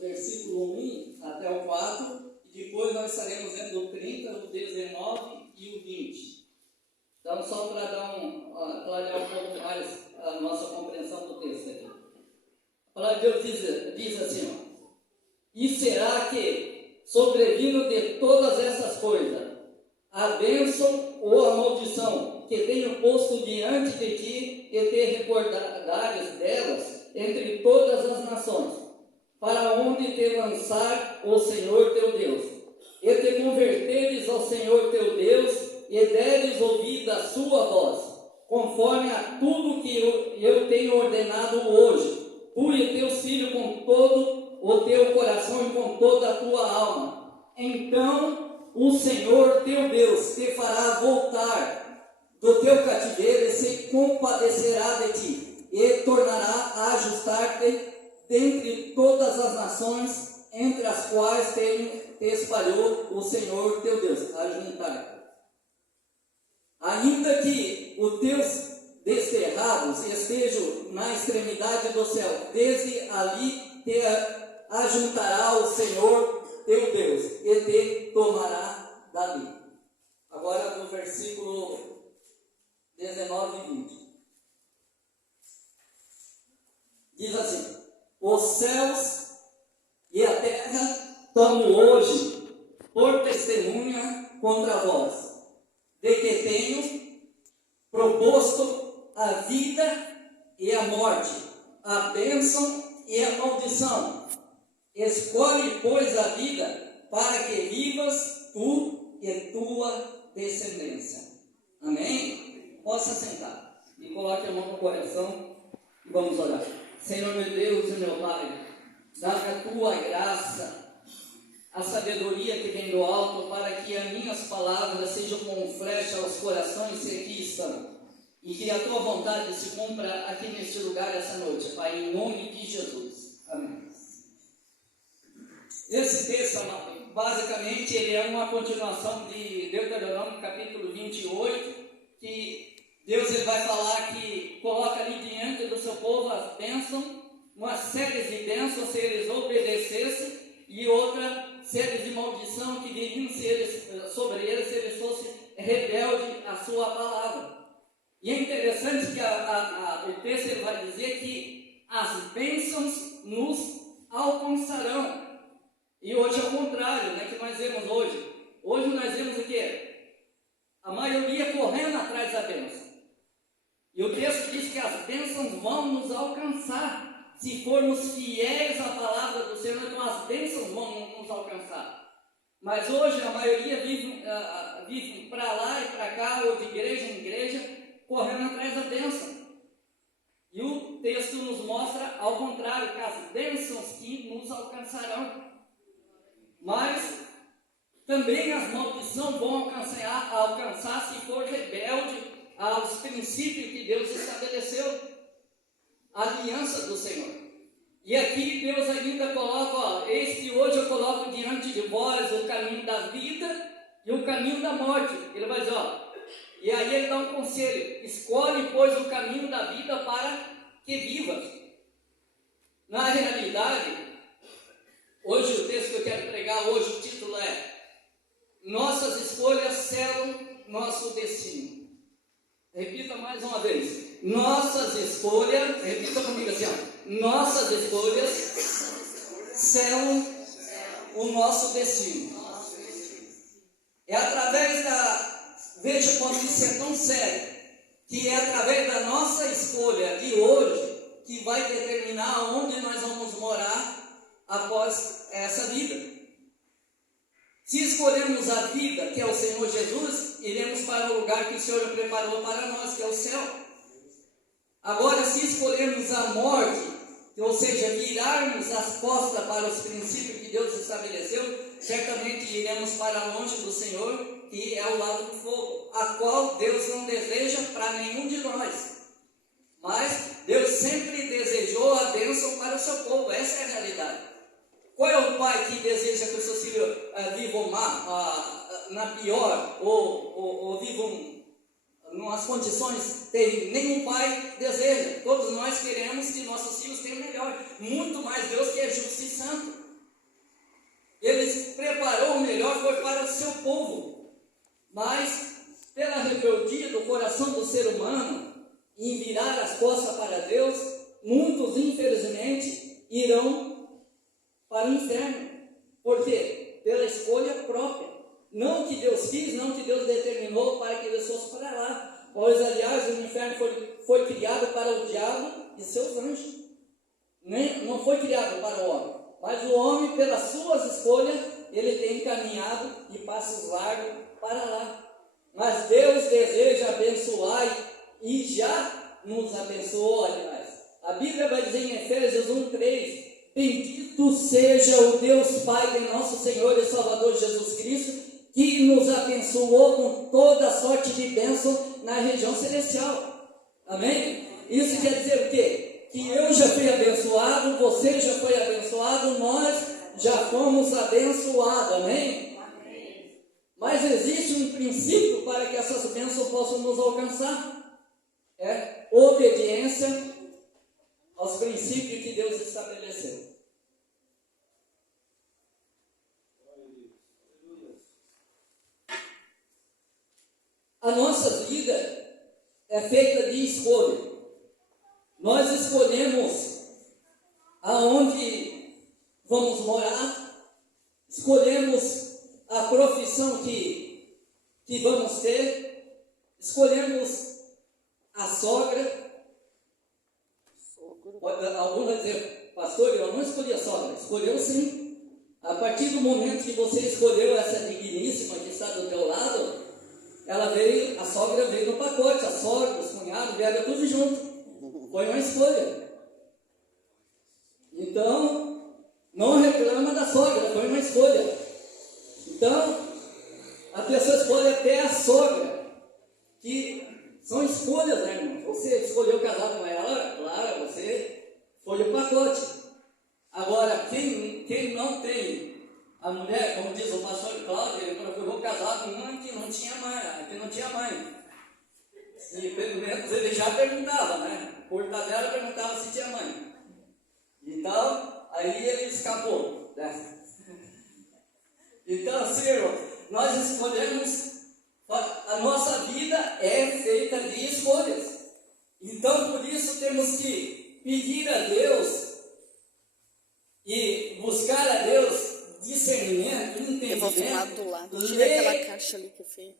versículo 1 até o 4, e depois nós estaremos lendo o 30, o 19 e o 20. Então, só para clarear um pouco mais a nossa compreensão do texto aqui. A palavra de Deus diz assim, ó: e será que, sobrevindo de todas essas coisas, a bênção ou a maldição que tenho posto diante de ti, e te recordares delas entre todas as nações, para onde te lançar o Senhor teu Deus, e te converteres ao Senhor teu Deus, e deres ouvido à sua voz, conforme a tudo que eu tenho ordenado hoje, tu e teus filhos com todo o teu coração e com toda a tua alma. Então o Senhor teu Deus te fará voltar do teu cativeiro e se compadecerá de ti, e tornará a ajustar-te dentre todas as nações entre as quais te espalhou o Senhor teu Deus, a juntar-te. Ainda que os teus desterrados estejam na extremidade do céu, desde ali te ajuntará o Senhor teu Deus, e te tomará dali. Agora no versículo 19 e 20. Diz assim: os céus e a terra tomo hoje por testemunha contra vós, de que tenho proposto a vida e a morte, a bênção e a maldição. Escolhe, pois, a vida, para que vivas tu e tua descendência. Amém? Possa sentar e coloque a mão no coração e vamos orar. Senhor meu Deus e meu Pai, dá-me a tua graça, a sabedoria que vem do alto, para que as minhas palavras sejam como flecha aos corações que aqui estão, e que a tua vontade se cumpra aqui neste lugar essa noite, Pai, em nome de Jesus. Amém. Esse texto, basicamente, ele é uma continuação de Deuteronômio capítulo 28, que Deus ele vai falar que coloca ali diante do seu povo as bênçãos, uma série de bênçãos se eles obedecessem, e outra série de maldição que viriam sobre eles se eles fossem rebeldes à sua palavra. E é interessante que o texto ele vai dizer que as bênçãos nos alcançarão. E hoje é o contrário, né, que nós vemos hoje. Hoje nós vemos o quê? A maioria correndo atrás da bênção. E o texto diz que as bênçãos vão nos alcançar. Se formos fiéis à palavra do Senhor, então as bênçãos vão nos alcançar. Mas hoje a maioria vive para lá e para cá, ou de igreja em igreja, correndo atrás da bênção. E o texto nos mostra ao contrário, que as bênçãos que nos alcançarão. Mas também as maldições vão alcançar se for rebelde aos princípios que Deus estabeleceu, a aliança do Senhor. E aqui Deus ainda coloca, eis que hoje eu coloco diante de vós o caminho da vida e o caminho da morte. Ele vai dizer, e aí ele dá um conselho: escolhe, pois, o caminho da vida para que vivas. Na realidade, hoje o texto que eu quero pregar hoje, o título é: nossas escolhas selam nosso destino. Repita mais uma vez: nossas escolhas, repita comigo assim, nossas escolhas selam o nosso destino. É através veja como isso é tão sério, que é através da nossa escolha de hoje que vai determinar onde nós vamos morar após essa vida. Se escolhermos a vida, que é o Senhor Jesus, iremos para o lugar que o Senhor preparou para nós, que é o céu. Agora, se escolhermos a morte, ou seja, virarmos as costas para os princípios que Deus estabeleceu, certamente iremos para longe do Senhor, que é o lado do fogo, a qual Deus não deseja para nenhum de nós. Mas Deus sempre desejou a bênção para o seu povo, essa é a realidade. Qual é o pai que deseja que os seus filhos vivam na pior ou vivam em umas condições terríveis? Nenhum pai deseja. Todos nós queremos que nossos filhos tenham melhor. Muito mais Deus que é justo e santo. Senhor para o seu povo. Mas, pela rebeldia do coração do ser humano, em virar as costas para Deus, muitos, infelizmente, irão para o inferno. Por quê? Pela escolha própria. Não que Deus quis, não que Deus determinou para que eles fossem para lá. Pois, aliás, o inferno foi criado para o diabo e seus anjos. Não foi criado para o homem. Mas o homem, pelas suas escolhas, ele tem caminhado e passos largos para lá. Mas Deus deseja abençoar e já nos abençoou, aliás. A Bíblia vai dizer em Efésios 1:3: bendito seja o Deus Pai de nosso Senhor e Salvador Jesus Cristo, que nos abençoou com toda sorte de bênção na região celestial. Amém? Isso quer dizer o quê? Que eu já fui abençoado, você já foi abençoado, nós já fomos abençoados. Amém? Amém. Mas existe um princípio para que essas bênçãos possam nos alcançar. É obediência aos princípios que Deus estabeleceu. A nossa vida é feita de escolha. Nós escolhemos aonde vamos morar, escolhemos a profissão que vamos ter, escolhemos a sogra. Alguns vão dizer, pastor, eu não escolhi a sogra. Escolheu sim. A partir do momento que você escolheu essa digníssima que está do teu lado, a sogra veio no pacote, a sogra, os cunhados vieram tudo junto. Foi uma escolha. Então, não reclama da sogra, foi uma escolha. Então, a pessoa escolhe até a sogra, que são escolhas, né, irmão? Você escolheu casar com ela, claro, você foi o pacote. Agora, quem não tem a mulher, como diz o pastor Cláudio, ele procurou casar com uma que não tinha mãe. E pelo menos ele já perguntava, né? Por tabela perguntava se tinha mãe. Então, aí ele escapou, né? Então, assim, irmão, nós escolhemos. A nossa vida é feita de escolhas. Então, por isso, temos que pedir a Deus e buscar a Deus discernimento, entendimento, ler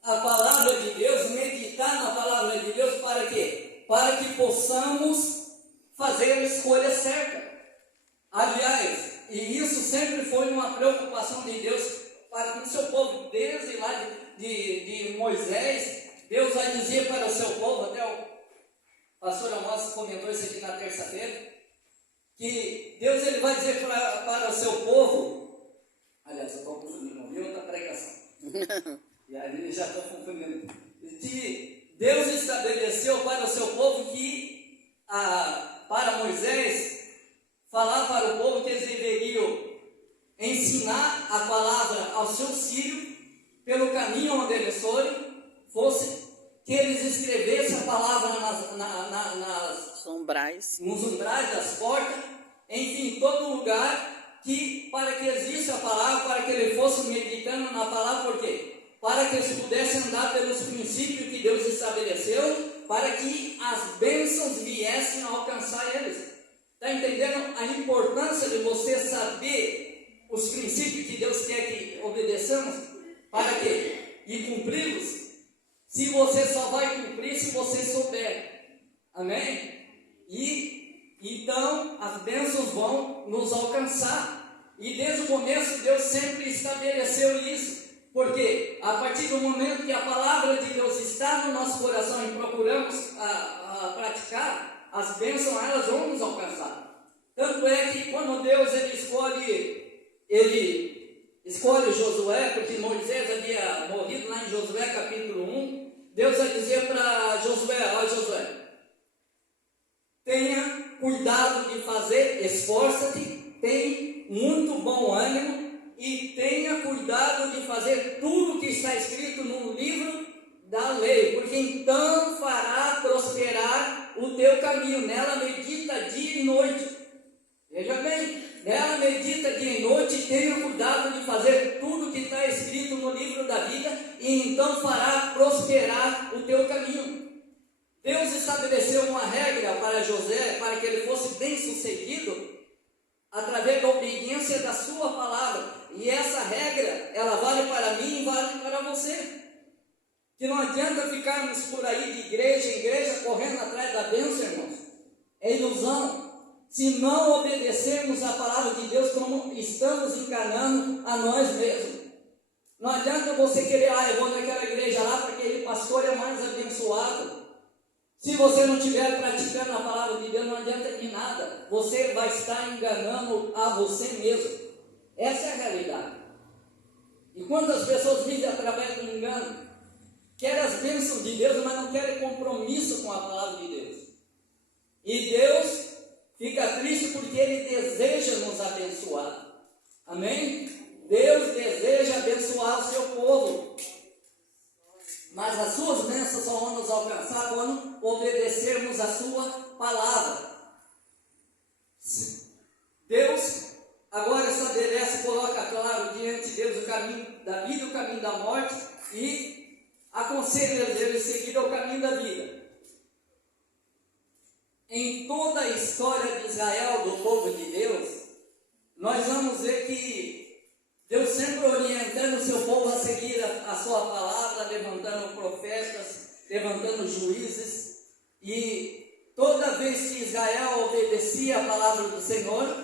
a palavra de Deus, meditar na palavra de Deus, para quê? Para que possamos fazer a escolha certa. Aliás, e isso sempre foi uma preocupação de Deus para o seu povo, desde lá de Moisés. Deus vai dizer para o seu povo, até o pastor Amós comentou isso aqui na terça-feira, que Deus ele vai dizer para o seu povo, aliás, eu estou confundindo, ouvi outra pregação, e aí já estou confundindo, que Deus estabeleceu para o seu povo que, para Moisés, falar para o povo que eles deveriam ensinar a palavra aos seus filhos, pelo caminho onde eles fossem, que eles escrevessem a palavra nos umbrais das portas, enfim, em todo lugar, para que exista a palavra, para que eles fossem meditando na palavra. Por quê? Para que eles pudessem andar pelos princípios que Deus estabeleceu, para que as bênçãos viessem a alcançar eles. Está entendendo a importância de você saber os princípios que Deus quer que obedeçamos? Para quê? E cumpri-los? Se você só vai cumprir se você souber. Amém? E então as bênçãos vão nos alcançar. E desde o começo Deus sempre estabeleceu isso. Porque a partir do momento que a palavra de Deus está no nosso coração e procuramos a praticar, as bênçãos elas vão nos alcançar. Tanto é que quando Deus escolhe Josué, porque Moisés havia morrido lá em Josué capítulo 1, Deus vai dizer para Josué: ó Josué, tenha cuidado de fazer, esforça-te, tenha muito bom ânimo e tenha cuidado de fazer tudo que está escrito no livro da lei, porque então fará prosperar o teu caminho. Nela medita dia e noite. Veja bem, nela medita dia e noite, tenha cuidado de fazer tudo que está escrito no não fará prosperar o teu caminho. Deus estabeleceu uma regra para José, para que ele fosse bem sucedido, através da obediência da sua palavra. E essa regra, ela vale para mim e vale para você. Que não adianta ficarmos por aí de igreja em igreja, correndo atrás da bênção, irmãos. É ilusão. Se não obedecermos a palavra de Deus, como estamos enganando a nós mesmos. Não adianta você querer, eu vou naquela igreja lá, porque aquele pastor é mais abençoado. Se você não estiver praticando a palavra de Deus, não adianta de nada. Você vai estar enganando a você mesmo. Essa é a realidade. E quantas pessoas vivem através do engano? Querem as bênçãos de Deus, mas não querem compromisso com a palavra de Deus. E Deus fica triste porque Ele deseja nos abençoar. Amém? Deus deseja abençoar o seu povo. Mas as suas bênçãos só vão nos alcançar quando obedecermos a sua palavra. Deus agora estabelece, coloca claro diante de Deus o caminho da vida e o caminho da morte e aconselha eles a seguir o caminho da vida. Em toda a história de Israel, do povo de Deus, nós vamos ver que Deus sempre orientando o seu povo a seguir a sua palavra, levantando profetas, levantando juízes, e toda vez que Israel obedecia a palavra do Senhor,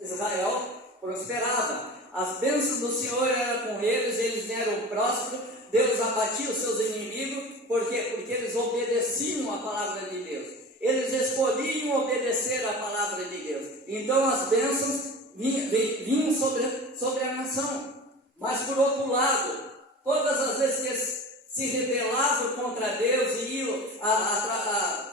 Israel prosperava. As bênçãos do Senhor eram com eles, eles eram prósperos, Deus abatia os seus inimigos. Por quê? Porque eles obedeciam a palavra de Deus. Eles escolhiam obedecer a palavra de Deus. Então as bênçãos vinham sobre a nação. Mas por outro lado, todas as vezes que eles se rebelavam contra Deus e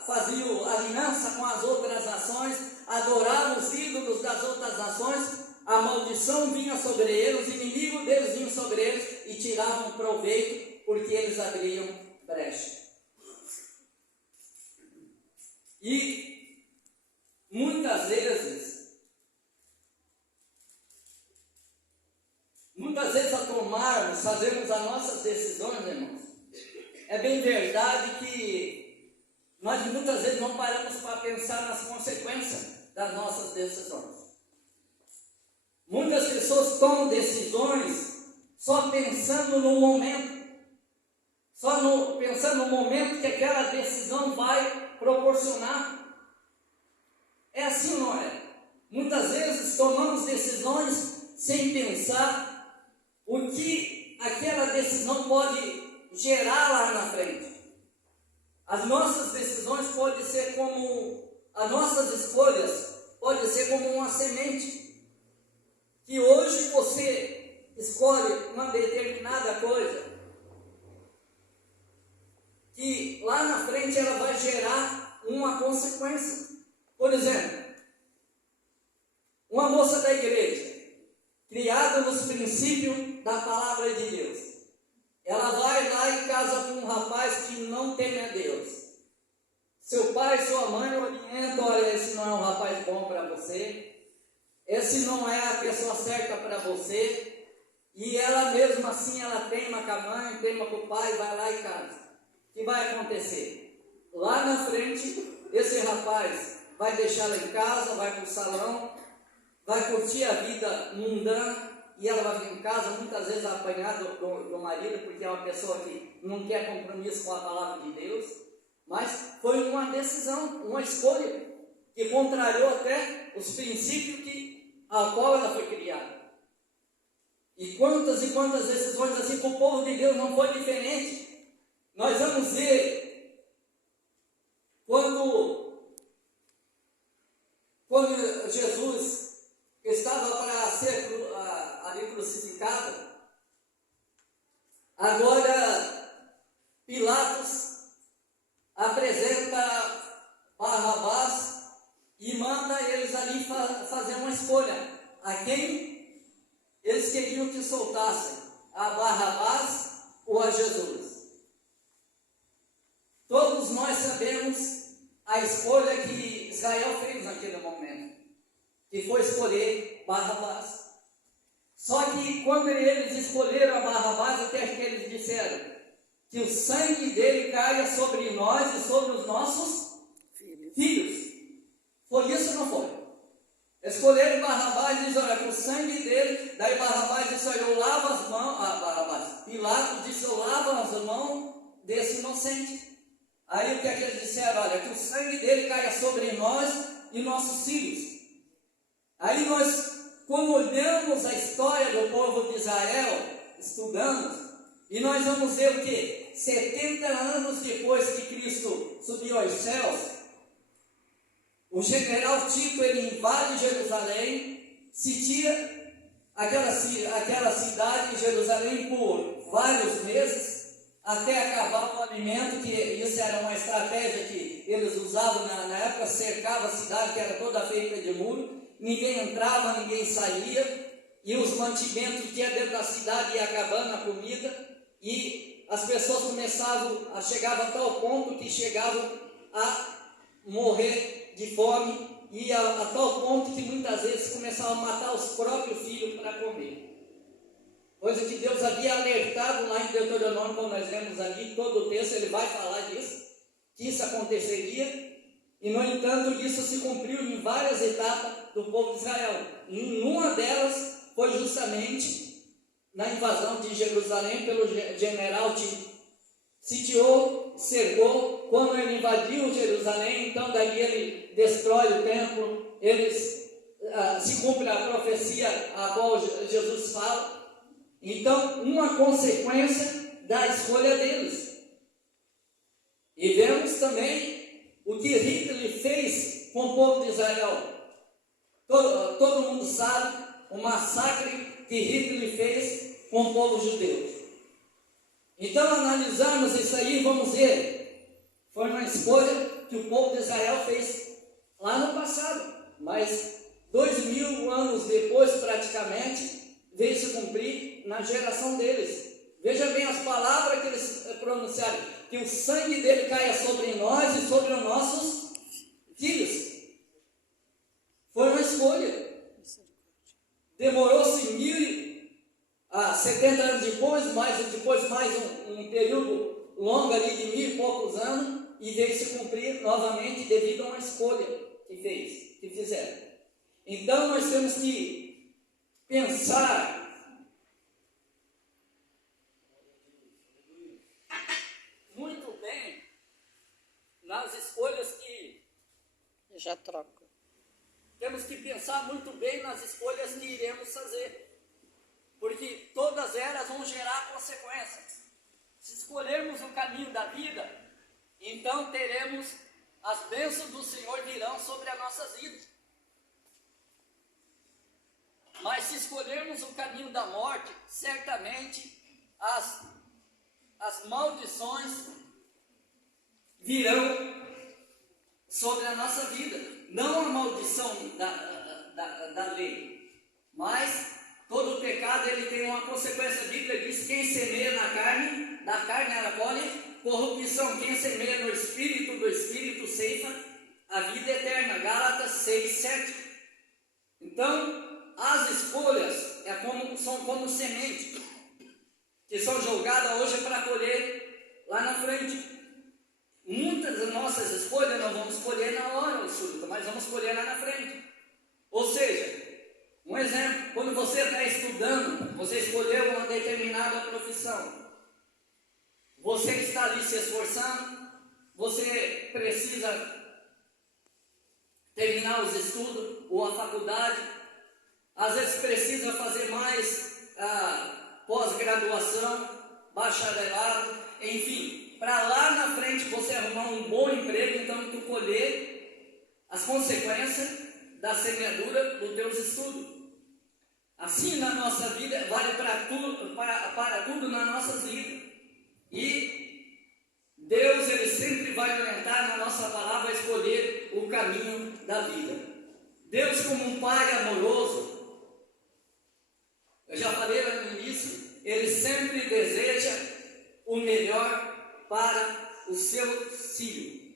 faziam aliança com as outras nações, adoravam os ídolos das outras nações, a maldição vinha sobre eles, os inimigos deles vinham sobre eles e tiravam proveito porque eles abriam brecha. E muitas vezes ao tomarmos, fazermos as nossas decisões, irmãos, é bem verdade que nós muitas vezes não paramos para pensar nas consequências das nossas decisões. Muitas pessoas tomam decisões só pensando no momento, pensando no momento que aquela decisão vai proporcionar. É assim, não é? Muitas vezes tomamos decisões sem pensar o que aquela decisão pode gerar lá na frente. As nossas decisões podem ser como, as nossas escolhas podem ser como uma semente, que hoje você escolhe uma determinada coisa, que lá na frente ela vai gerar uma consequência. Por exemplo, uma moça da igreja, criada nos princípios da palavra de Deus, ela vai lá e casa com um rapaz que não teme a Deus. Seu pai e sua mãe orientam: olha, esse não é um rapaz bom para você, esse não é a pessoa certa para você. E ela mesmo assim, ela teima com a mãe, teima com o pai, vai lá e casa. O que vai acontecer? Lá na frente, esse rapaz vai deixar ela em casa, vai para o salão, vai curtir a vida mundana, e ela vai vir em casa, muitas vezes apanhada do marido, porque é uma pessoa que não quer compromisso com a palavra de Deus. Mas foi uma decisão, uma escolha, que contrariou até os princípios a qual ela foi criada. E quantas decisões assim com o povo de Deus não foi diferente. Nós vamos ver quando Jesus estava para ser ali crucificado, agora Pilatos apresenta Barrabás e manda eles ali fazer uma escolha, a quem eles queriam que soltassem, a Barrabás ou a Jesus. Todos nós sabemos a escolha que Israel fez naquele momento, que foi escolher Barrabás. Só que quando eles escolheram a Barrabás, o que é que eles disseram? que o sangue dele caia sobre nós e sobre os nossos filhos. Foi isso ou não foi? Escolheram Barrabás e diz, olha, com o sangue dele, daí Barrabás disse, olha, eu lavo as mãos, Pilatos disse, eu lavo as mãos desse inocente. Aí o que é que eles disseram? Olha, que o sangue dele caia sobre nós e nossos filhos. Aí nós, quando olhamos a história do povo de Israel, estudamos, e nós vamos ver o quê? 70 anos depois que Cristo subiu aos céus, o general Tito, ele invade Jerusalém, sitia aquela cidade de Jerusalém por vários meses, até acabar o alimento, que isso era uma estratégia que eles usavam na época, cercava a cidade, que era toda feita de muro, ninguém entrava, ninguém saía, e os mantimentos que ia dentro da cidade ia acabando a comida, e as pessoas chegavam a tal ponto que chegavam a morrer de fome, e a tal ponto que muitas vezes começavam a matar os próprios filhos para comer. Coisa que Deus havia alertado lá em Deuteronômio, como nós vemos ali, todo o texto ele vai falar disso, que isso aconteceria, e no entanto isso se cumpriu em várias etapas do povo de Israel. E uma delas foi justamente na invasão de Jerusalém pelo general Tito. Sitiou, cercou, quando ele invadiu Jerusalém, então daí ele destrói o templo, se cumpre a profecia a qual Jesus fala. Então, uma consequência da escolha deles. E vemos também o que Hitler fez com o povo de Israel. Todo mundo sabe o massacre que Hitler fez com o povo judeu. Então, analisarmos isso aí, vamos ver. Foi uma escolha que o povo de Israel fez lá no passado. Mas 2000 anos depois, praticamente, veio se cumprir na geração deles. Veja bem as palavras que eles pronunciaram, que o sangue dele caia sobre nós e sobre os nossos filhos. Foi uma escolha. Demorou-se 70 anos depois mais um período longo ali de 1000 e poucos anos, e veio se cumprir novamente devido a uma escolha que fizeram. Então nós temos que pensar muito bem nas escolhas que já troco. Temos que pensar muito bem nas escolhas que iremos fazer, porque todas elas vão gerar consequências. Se escolhermos o caminho da vida, então teremos as bênçãos do Senhor virão sobre as nossas vidas. Mas se escolhermos o caminho da morte, certamente as maldições virão sobre a nossa vida. Não a maldição da lei, mas todo pecado ele tem uma consequência. A Bíblia diz: quem semeia na carne, da carne ela colhe corrupção. Quem semeia no Espírito, do Espírito ceifa a vida eterna. Gálatas 6:7. Então, as escolhas são como semente, que são jogadas hoje para colher lá na frente. Muitas das nossas escolhas nós vamos colher na hora, mas vamos colher lá na frente. Ou seja, um exemplo, quando você está estudando, você escolheu uma determinada profissão, você está ali se esforçando, você precisa terminar os estudos ou a faculdade, às vezes precisa fazer mais pós-graduação, bacharelado, enfim, para lá na frente você arrumar um bom emprego, então tu colher as consequências da semeadura dos teus estudos. Assim na nossa vida, vale para tudo nas nossas vidas. E Deus, Ele sempre vai orientar na nossa palavra a escolher o caminho da vida. Deus, como um Pai amoroso, eu já falei lá no início, Ele sempre deseja o melhor para o seu filho.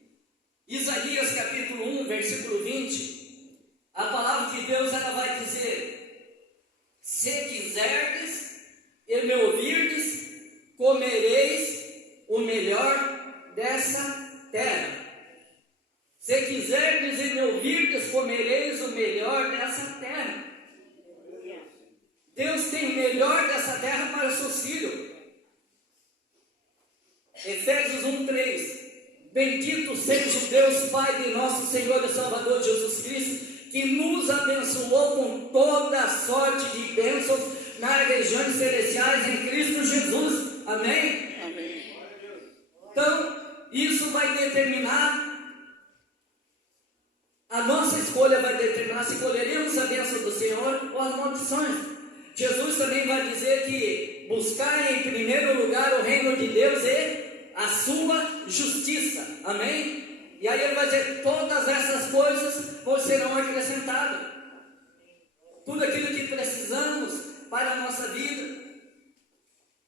Isaías capítulo 1, versículo 20, a palavra de Deus ela vai dizer: se quiserdes e me ouvirdes, comereis o o melhor dessa terra. Se quiserdes e me ouvirdes, comereis o melhor dessa terra. Deus tem o melhor dessa terra para os seus filhos. Efésios 1:3. Bendito seja o Deus Pai de nosso Senhor e Salvador Jesus Cristo, que nos abençoou com toda sorte de bênçãos nas regiões celestiais em Cristo Jesus. Amém? Amém. Então, isso vai determinar, a nossa escolha vai determinar se colheremos a bênção do Senhor ou as maldições. Jesus também vai dizer que buscar em primeiro lugar o reino de Deus e a sua justiça. Amém? E aí ele vai dizer, todas essas coisas vos serão acrescentadas. Tudo aquilo que precisamos para a nossa vida.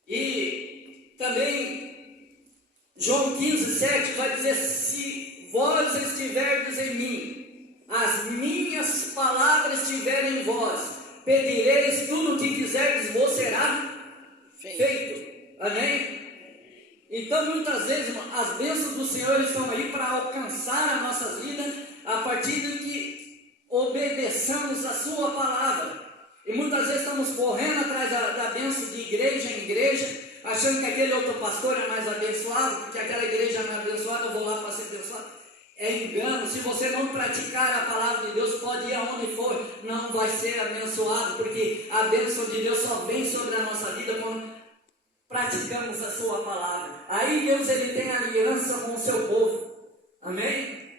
E também João 15:7 vai dizer, se vós estiverdes em mim, as minhas palavras estiverem em vós, pedireis tudo o que quiserdes, vos será feito. Amém? Então, muitas vezes, irmão, as bênçãos do Senhor estão aí para alcançar a nossa vida a partir de que obedeçamos a sua palavra. E muitas vezes estamos correndo atrás da bênção de igreja em igreja, achando que aquele outro pastor é mais abençoado, porque aquela igreja é mais abençoada, eu vou lá para ser abençoado. É engano. Se você não praticar a palavra de Deus, pode ir aonde for, não vai ser abençoado, porque a bênção de Deus só vem sobre a nossa vida quando praticamos a sua palavra. Aí Deus, ele tem aliança com o seu povo. Amém?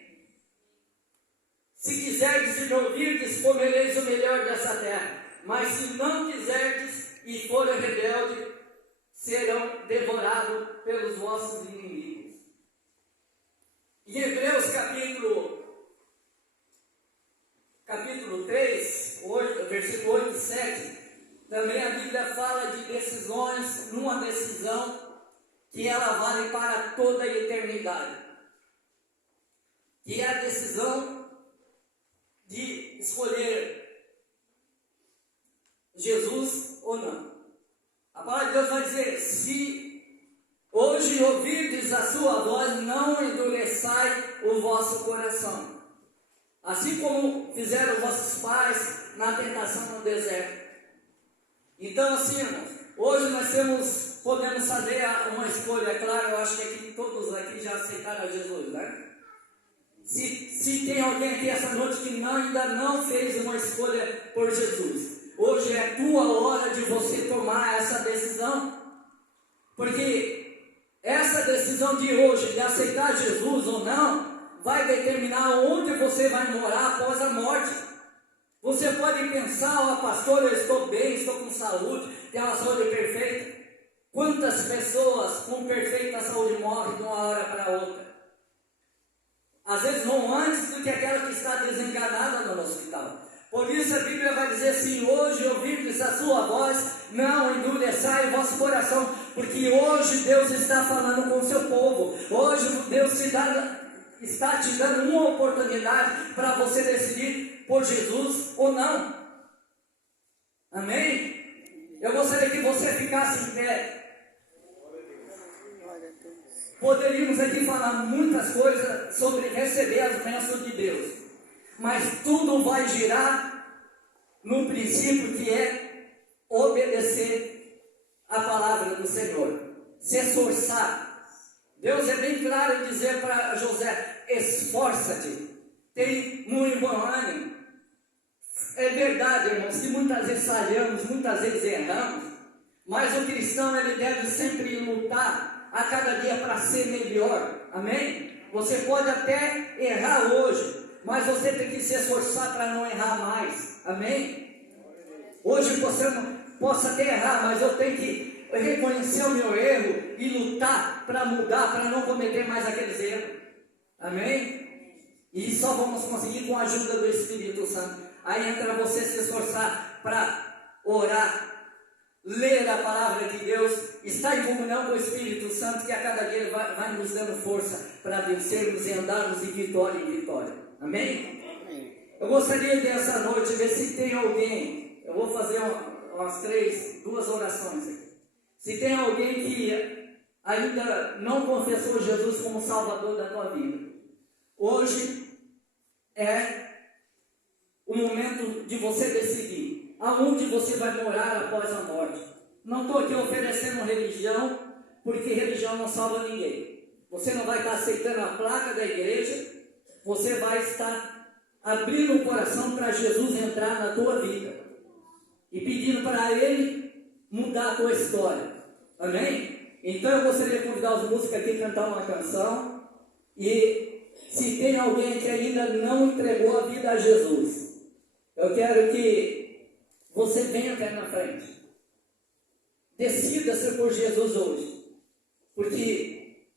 Se quiserdes e me ouvirdes, comereis o melhor dessa terra. Mas se não quiserdes e forem rebeldes, serão devorados pelos vossos inimigos. Em Hebreus capítulo 3, versículo 8 e 7, também a Bíblia fala de decisões, numa decisão que ela vale para toda a eternidade. Que é a decisão de escolher Jesus ou não. A palavra de Deus vai dizer, se hoje ouvirdes a sua voz, não endureçai o vosso coração. Assim como fizeram vossos pais na tentação no deserto. Então, assim, irmãos, hoje nós podemos fazer uma escolha. Claro, eu acho que aqui, todos aqui já aceitaram a Jesus, né? Se tem alguém aqui essa noite que ainda não fez uma escolha por Jesus, hoje é a tua hora de você tomar essa decisão. Porque essa decisão de hoje, de aceitar Jesus ou não, vai determinar onde você vai morar após a morte. Você pode pensar, pastor, eu estou bem, estou com saúde, tenho uma saúde perfeita. Quantas pessoas com perfeita saúde morrem de uma hora para outra? Às vezes vão antes do que aquela que está desenganada no hospital. Por isso a Bíblia vai dizer assim, hoje ouvirdes a sua voz, não endureçai o vosso coração, porque hoje Deus está falando com o seu povo. Hoje Deus está te dando uma oportunidade para você decidir por Jesus ou não. Amém? Eu gostaria que você ficasse em pé. Poderíamos aqui falar muitas coisas sobre receber as bênçãos de Deus, mas tudo vai girar no princípio que é obedecer a palavra do Senhor, se esforçar. Deus é bem claro em dizer para José, esforça-te, tem muito bom ânimo. É verdade, irmãos, que muitas vezes falhamos, muitas vezes erramos, mas o cristão, ele deve sempre lutar a cada dia para ser melhor. Amém? Você pode até errar hoje, mas você tem que se esforçar para não errar mais. Amém? Hoje você possa até errar, mas eu tenho que reconhecer o meu erro e lutar para mudar, para não cometer mais aqueles erros. Amém? E só vamos conseguir com a ajuda do Espírito Santo. Aí entra você se esforçar para orar, ler a palavra de Deus, estar em comunhão com o Espírito Santo, que a cada dia vai nos dando força para vencermos e andarmos de vitória em vitória. Amém? Eu gostaria dessa noite ver se tem alguém. Eu vou fazer duas orações aqui. Se tem alguém que ainda não confessou Jesus como Salvador da tua vida, hoje é o momento de você decidir aonde você vai morar após a morte. Não estou aqui oferecendo religião, porque religião não salva ninguém. Você não vai estar aceitando a placa da igreja, você vai estar abrindo o coração para Jesus entrar na tua vida e pedindo para Ele mudar a tua história. Amém? Então eu gostaria de convidar os músicos aqui a cantar uma canção. E se tem alguém que ainda não entregou a vida a Jesus, eu quero que você venha aqui na frente. Decida-se por Jesus hoje, porque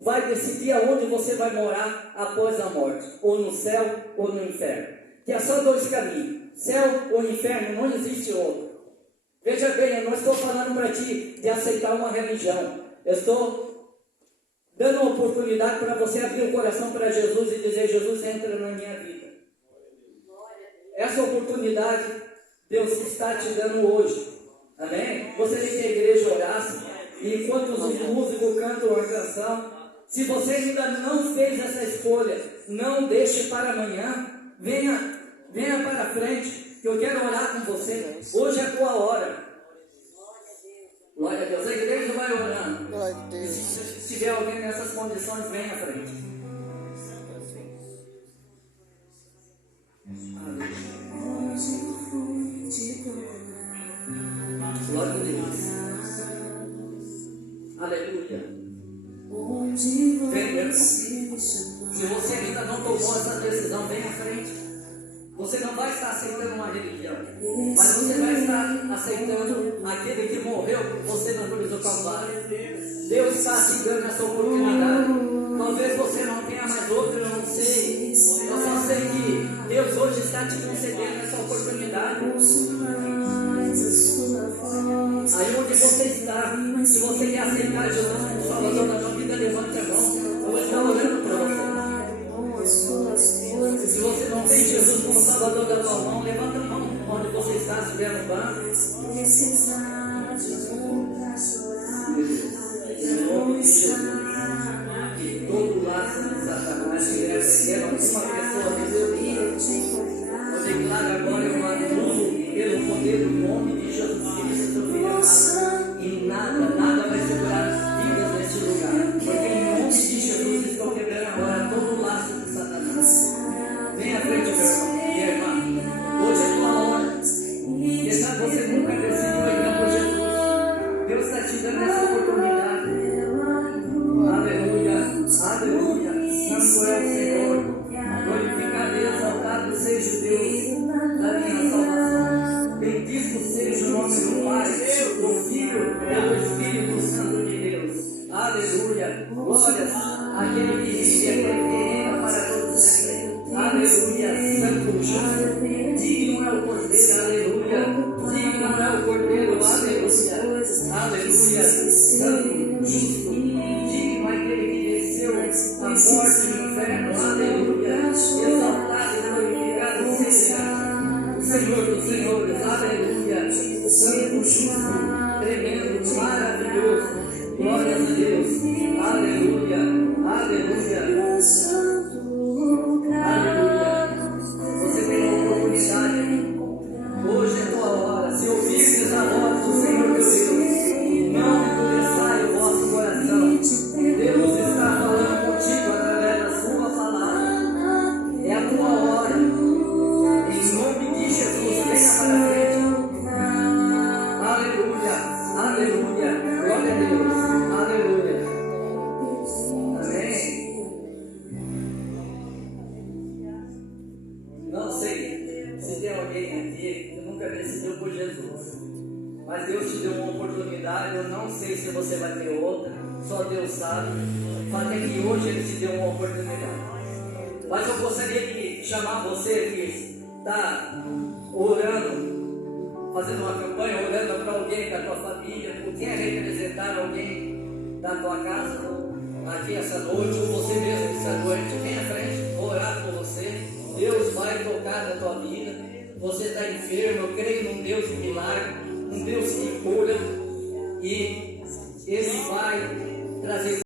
vai decidir aonde você vai morar após a morte, ou no céu ou no inferno. Que é só dois caminhos, céu ou inferno, não existe outro. Veja bem, eu não estou falando para ti de aceitar uma religião, eu estou dando uma oportunidade para você abrir o coração para Jesus e dizer: Jesus, entra na minha vida. Essa oportunidade Deus está te dando hoje. Amém? Gostaria que a igreja orasse, e enquanto os músicos cantam a canção, se você ainda não fez essa escolha, não deixe para amanhã, venha para frente, que eu quero orar com você. Hoje é a tua hora. Glória a Deus. A igreja vai orando. Glória a Deus. Se tiver alguém nessas condições, venha à frente. Glória a Deus. Aleluia. Venha. Se você ainda não tomou essa decisão, venha à frente. Você não vai estar aceitando uma religião, mas você vai estar aceitando aquele que morreu por você na cruz do Calvário. Deus está te dando essa oportunidade. Talvez você não tenha mais outra, eu não sei. Eu só sei que Deus hoje está te concedendo essa oportunidade. Aí onde você está, se você quer aceitar Jesus como Salvador da sua vida, levante a mão. Eu vou estar orando por você. Se você não tem Jesus como Salvador da tua mão, levanta a mão onde você está, se estiver no banco. Em nome de Jesus, que todo laço de Satanás que alguma pessoa recebida, eu declaro agora, eu anulo pelo poder do nome de Jesus Cristo, Filho amado, e nada vai segurar as vidas neste lugar, porque em nome de Jesus estou quebrando agora todo o laço de Satanás. Vem à frente, meu irmão, minha irmã. Hoje é tua hora. Quem sabe você nunca decidiu ainda por Jesus. Deus está te dando essa oportunidade. Aleluia, aleluia. Santo é o Senhor. Glorificado e exaltado seja o Deus da minha salvação. Bendito seja o nome do Pai, do Filho e do Espírito Santo de Deus. Aleluia. Glórias àquele que vive e reina para todos sempre. Aleluia, Santo Justo, digno é o Cordeiro, aleluia, digno é o Cordeiro, aleluia, aleluia, Santo Justo, digno é aquele que venceu a morte e o inferno, aleluia, exaltado e glorificado seja o Senhor dos Senhores, aleluia, Santo Justo, tremendo, maravilhoso, glórias a Deus, aleluia, aleluia. Aleluia. Você tem uma oportunidade. Hoje é tua hora. Se ouvirdes a voz do Senhor teu Deus, não endureçai o vosso coração. Deus está falando contigo através da sua palavra. É a tua hora. Em nome de Jesus, venha para frente. Aleluia. Aleluia. Glória a Deus. Aleluia. Amém. Não sei se tem alguém aqui que nunca decidiu por Jesus, mas Deus te deu uma oportunidade. Eu não sei se você vai ter outra, só Deus sabe. Só que hoje Ele te deu uma oportunidade. Mas eu gostaria de chamar você que está orando, fazendo uma campanha, orando para alguém da tua família, ou quer representar alguém da tua casa aqui essa noite, ou você mesmo que está doente, vem à frente, vou orar por você. Deus vai tocar na tua vida. Você está enfermo, eu creio num Deus de milagre, um Deus que cura, e Ele vai trazer